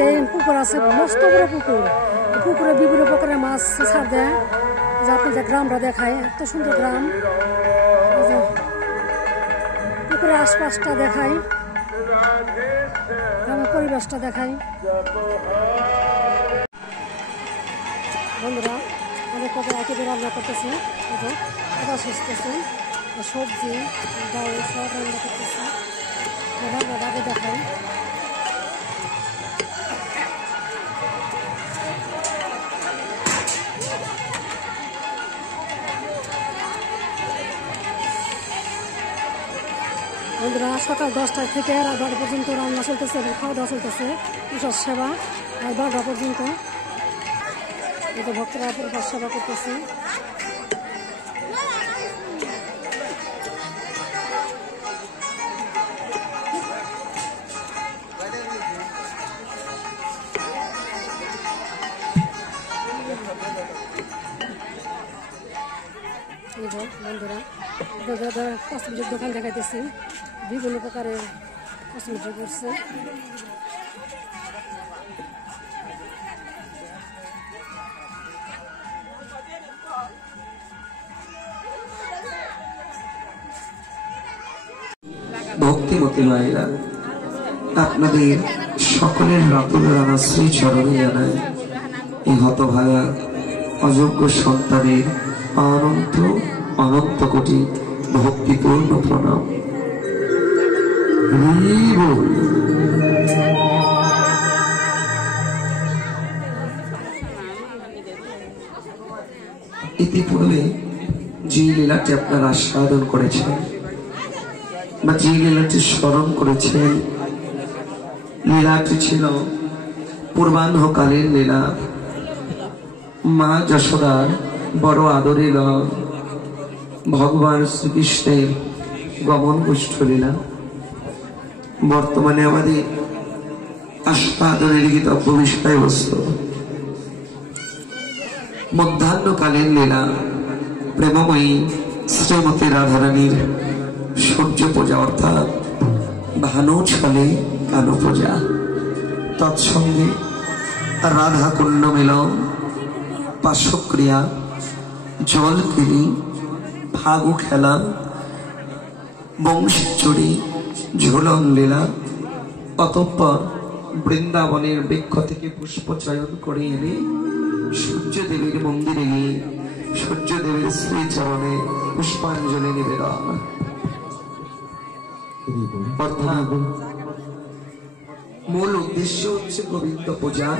সাথে পুকুর আছে, মস্ত বড় পুকুর। পুকুরে বিভিন্ন প্রকারের মাছ ছাড় দেয়। যে আপনাদের গ্রামটা দেখায়, এত সুন্দর গ্রাম। পুকুরের আশপাশটা দেখাই, গ্রামের পরিবেশটা দেখাই। বন্ধুরা অনেক কত একেবারে রান্না করতেছে, আদা সেচতেছে, সবজি ডাল সব রান্না করতেছে। রান্নাটা আগে দেখাই। বন্ধুরা সকাল 10টা থেকে রাত 12টা পর্যন্ত রান্না চলতেছে এবং খাওয়া দাওয়া চলতেছে। প্রসাদ সেবা রাত 12টা পর্যন্ত। ভক্তরা প্রসাদ সেবা করতেছে। বন্ধুরা কসমেটিক দোকান দেখাইতেছি, বিভিন্ন প্রকারের কসমেটিক করছে। ভক্তিমতী মায়েরা, আপনাদের সকলের রাতুল রানা শ্রী চরণে জানায় এই হতভাগা অযোগ্য সন্তানের অনন্ত অনন্ত কোটি ভক্তিপূর্ণ প্রণাম। ইতিপূর্বে যে লীলাটি আপনারা আস্বাদন করেছেন বা যে লীলাটি স্মরণ করেছেন, লীলাটি ছিল পূর্বাহ্নকালীন লীলা। মা যশোদার বড় আদরের ভগবান শ্রীকৃষ্ণের গমন গোষ্ঠ লীলা। বর্তমানে আমাদের আস্বাদনের গীতব্য বিষয়বস্তু মধ্যাহ্নকালীন লীলা, প্রেমময়ী শ্রীমতী রাধারানীর সূর্য পূজা অর্থাৎ ভানু ছলে কানু পূজা। তৎসঙ্গে রাধা কুণ্ড মিলন, পাশক্রিয়া, জলকিরি, ফাগু খেলা, বংশীচুরি, ঝুলন লীলা। অতঃপর বৃন্দাবনের বৃক্ষ থেকে পুষ্প চয়ন করে এনে সূর্যদেবের মন্দিরে গিয়ে সূর্যদেবের শ্রীচরণে পুষ্পাঞ্জলি নিবেদন। অর্থাৎ মূল উদ্দেশ্য হচ্ছে গোবিন্দ পূজা।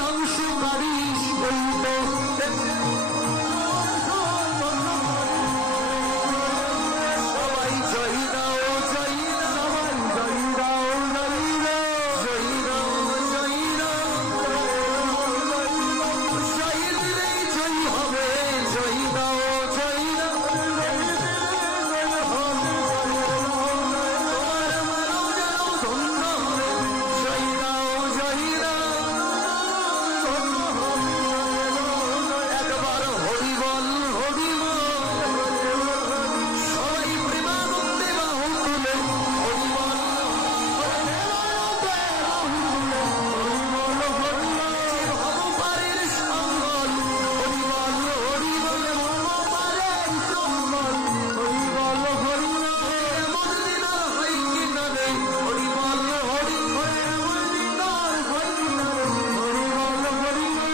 ধ্বংসকারী সবাই জয় দাও জয় দাও জয় দাও জয় দাও জয় দাও জয় দিলেই জয় হবে জয় দাও জয় দাও তোমার মানব যেন ধন্য হবে জয় দাও জয় দাও একবার হরিবল হরিবল সবাই প্রেমানন্দে বাহু তুলে হরিবল ভগবানের সম্বল হরিবল হরিবল ভগবানের সম্বল হরিবল হরিবল এমন দিন হয় কিনা রে হরিবল হরিবল এমন দিন হয় কিনা রে হরিবল হরিবল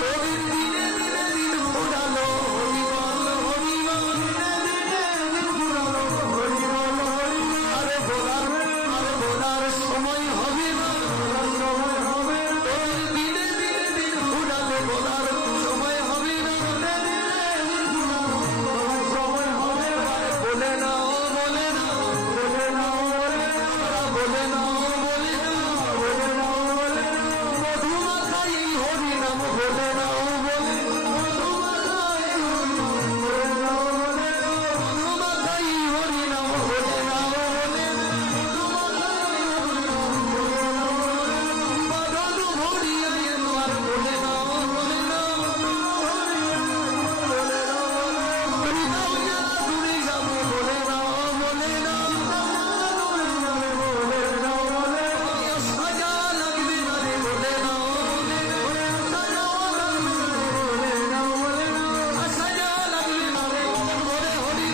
দিনে দিনে দিন ফুরালো হরিবল হরিবল দিনে দিনে দিন ফুরালো হরিবল হরিবল আরে বলার সময় হবে না সময় হবে দিনে দিনে দিন ফুরালো বলার সময় হবে না সময় হবে বলে নাও বলে নাও বলে নাও বলে নাও বলে নাও বলে নাও বলে নাও মধুমাখাই হরি নাম বলে নাও বলে মধুমাখাই বলে নাও বলে মধুমাখাই হরি নাম বলে নাও বলে বাদল ভরিয়া তোমার বলে নাও বলে নাও বলে নাও তুমি নাও যারা দূরে যাবে বলে নাও বলে নাও বলে নাও বলে সাজা লাগবে না রে বলে নাও বলে সাজা লাগবে না বলে নাও সাজা লাগবে না রে বলে হরি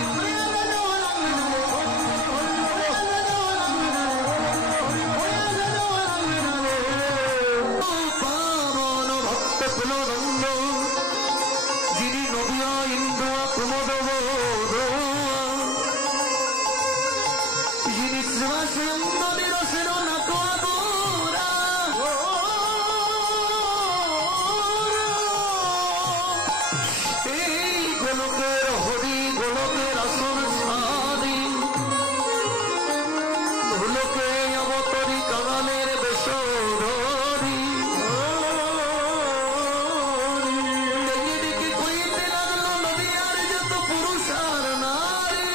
পাবন ভক্ত কুলনন্দ যিনি নদিয়া ইন্দ্র প্রমোদ যিনি শ্রীবাসেন্দ্রের সেন নাকরা এই গোলকের হরি গোলকের আসন সারি গোলকে অবতরী কামানের বেশরি ডেকে ডেকে কইতে লাগলো নদিয়ার যত পুরুষ আর নারী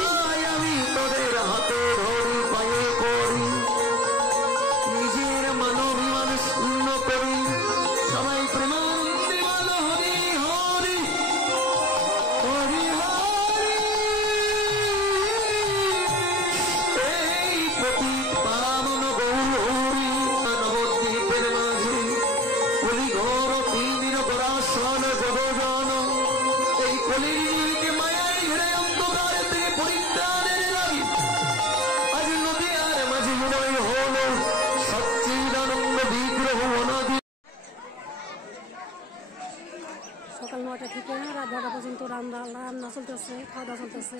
ভাই আমি তোদের হাতে ধরি পায়ে করি নিজের মানবিমান শূন্য করি সবাই প্রেমানন্দে বলো হরি হরি হরি হরি এই প্রতীক পাবন গৌরী নবদ্বীপের মাঝে কলি ঘোর তিমির পরাশন জগজন এই কলির জীবকে মায়ায় ঘিরে অন্ধকারে থেকে পরিত্রাণের লাগি আজ নদিয়ার মাঝে উদয় হল সচ্চিদানন্দ বিগ্রহ অনাদি সকাল 9টা থেকে রাত 12টা পর্যন্ত রান্না চলতেছে, খাওয়া দাওয়া চলতেছে,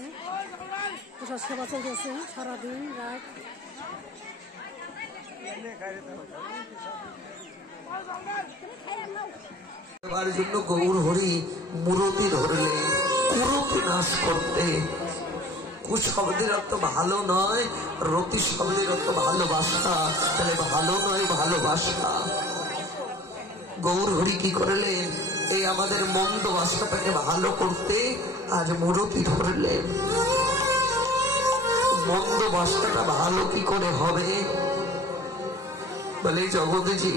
প্রসাদ সেবা চলতেছে সারাদিন রাত। এবার জন্য গৌর হরি মূরতি ধরলে কুরুতি নাশ করতে। কু শব্দের অর্থ ভালো নয়, রতি শব্দের অর্থ ভালোবাসা, তাহলে ভালো নয় ভালোবাসা। গৌর হরি কি করলেন? এই আমাদের মন্দ বাসাটাকে ভালো করতে আজ মূরতি ধরলেন। মন্দ বাসাটা ভালো কি করে হবে? বলে জগৎজি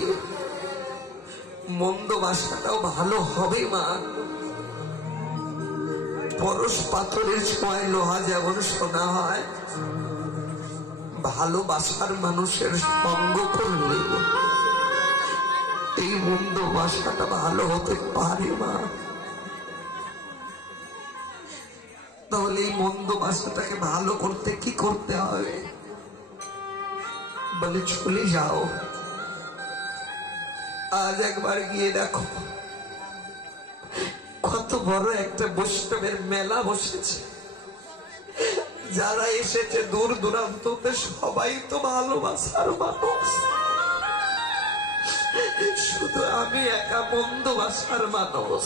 মন্দ বাসাটাও ভালো হবে মা। পরশ পাথরের ছোঁয়ায় লোহা যেমন সোনা হয়, ভালোবাসার মানুষের সঙ্গ করলে এই মন্দ বাসাটা ভালো হতে পারে মা। তাহলে এই মন্দ বাসাটাকে ভালো করতে কি করতে হবে? বলে চলে যাও, আজ একবার গিয়ে দেখো কত বড় একটা বৈষ্ণবের মেলা বসেছে। যারা এসেছে দূর দূরান্ততে সবাই তো ভালোবাসার মানুষ, শুধু আমি একা মন্দ বাসার মানুষ।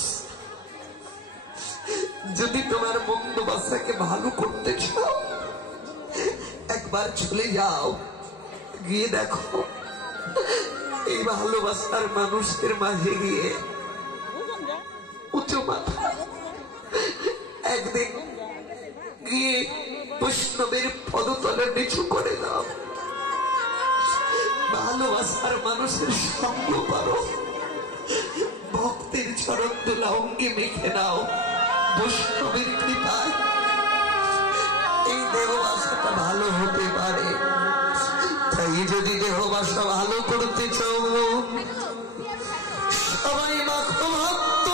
যদি তোমার মন্দ বাসাকে ভালো করতে চাও, একবার চলে যাও, গিয়ে দেখো এই ভালোবাসার মানুষের মাঝে গিয়ে উঁচু মাথা একদিন গিয়ে বৈষ্ণবের পদতলে নিচু করে দাও। ভালোবাসার মানুষের সঙ্গ পারো, ভক্তের চরণ তুলা অঙ্গে মেখে নাও। বৈষ্ণবের কৃপায় এই দেহবাসাটা ভালো হতে পারে। তাই যদি দেহবাসা ভালো করতে চাও, সবাই মাখো ভক্ত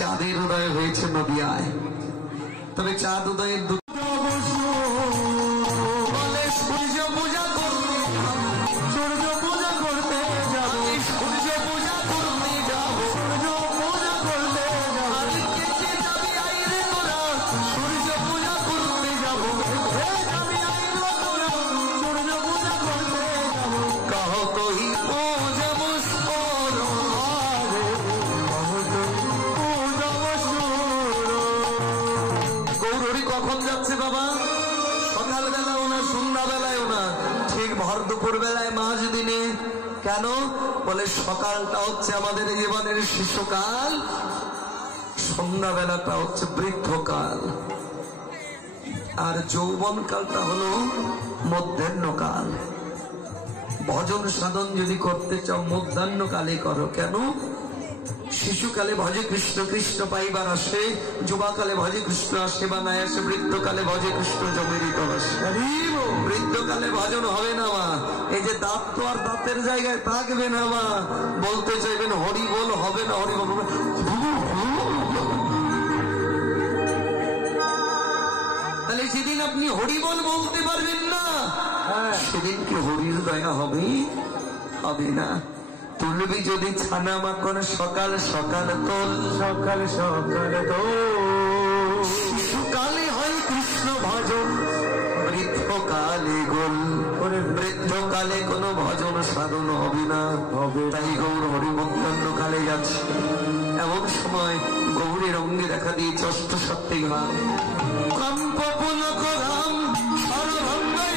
চাঁদের উদয় হয়েছে নদিয়ায়। তবে চাঁদ উদয়ের বলে সূর্য পূজা করতে, সূর্য পূজা করতে যাব, সূর্য পূজা করতে যাব, সূর্য পূজা করতে যাব, যাবি আইরে তোরা সূর্য পূজা করতে যাব, যাবি আইরে তোরা সূর্য পূজা করতে যাব। কহ কহি যাব কখন যাচ্ছে বাবা? সকাল বেলাও না, সন্ধ্যা বেলায়ও না, ঠিক ভর দুপুর বেলায় মাঝ দিনে। কেন? বলে সকালটা হচ্ছে আমাদের জীবনের শিশুকাল, সন্ধ্যা বেলাটা হচ্ছে বৃদ্ধকাল, আর যৌবন কালটা হলো মধ্যাহ্নকাল। ভজন সাধন যদি করতে চাও মধ্যাহ্নকালে করো। কেন? শিশুকালে ভজে কৃষ্ণ, কৃষ্ণ পাইবার আসে, যুবাকালে ভজে কৃষ্ণ আসে বা নাই আসে, বৃদ্ধকালে ভজে কৃষ্ণ জমিরিত আসে। বৃদ্ধকালে ভজন হবে না মা, এই যে দাঁত তো আর দাঁতের জায়গায় থাকবে না মা। বলতে চাইবেন হরি বল, হবে না হরি বল। তাহলে সেদিন আপনি হরি বল বলতে পারবেন না, সেদিন কি হরির দয়া হবে? হবে না। তুলবি যদি ছানা মাখন সকাল সকাল তোল, সকাল সকাল তোল। শিশুকালে হয় কৃষ্ণ ভজন, বৃদ্ধকালে গোল। বৃদ্ধকালে কোনো ভজন সাধন হবে না, হবে। তাই গৌর হরি মধ্যাহ্নকালে যাচ্ছে। এমন সময় গৌরের অঙ্গে দেখা দিয়েছে অষ্টসত্যি ভাব। কম্প পুলক রাম সর্বঙ্গায়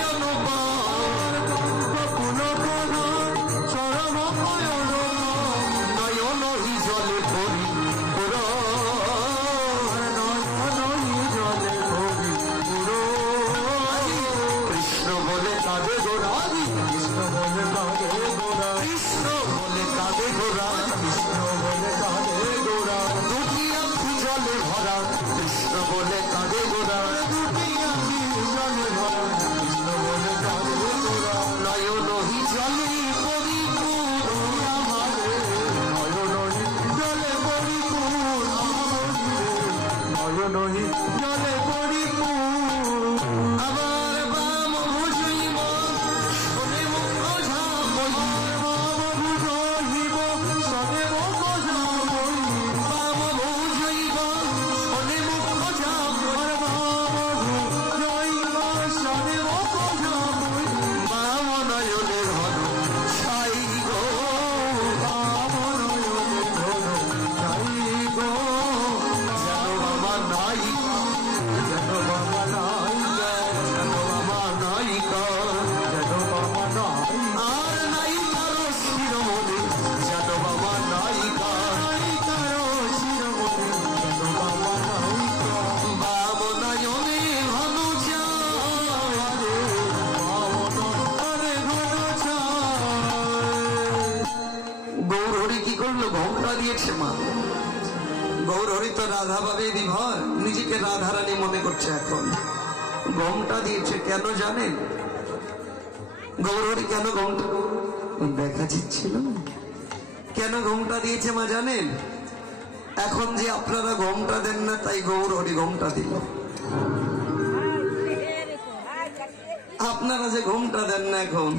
নহি জলে পড়িব আমার বাম ভুজইব সনে মুখ ঝাপই বাম ভুজইব সনে মুখ ঝাপই বাম ভুজইব সনে মুখ ঝাপই বাম ভুজইব সনে মুখ ঝাপই বাম নয়নে ঘন ছাই গো বাম নয়নে ঘন ছাই গো যেন বাবা নায়িকা যেন বাবা নায়িকা যেন বাবা নায়িকা যেন বাবা নায়িকা আর নায়িকার শিরোমণি যেন বাবা নায়িকা নায়িকার শিরোমণি যেন বাবা নায়িকা বাম নয়নে ঘন আরে বামনে ঘন ছায় গৌরহরি কি করলো? ঘোমটা দিয়েছে মা। গৌরহরি তো রাধা ভাবে বিভর, নিজেকে রাধারানী মনে করছে। এখন ঘোমটা দিয়েছে কেন জানেন? গৌরহরি কেন ঘোমটা দেখা যাচ্ছিল কেন ঘোমটা দিয়েছে মা জানেন? এখন যে আপনারা ঘোমটা দেন না, তাই গৌরহরি ঘোমটা দিল। আপনারা যে ঘোমটা দেন না এখন,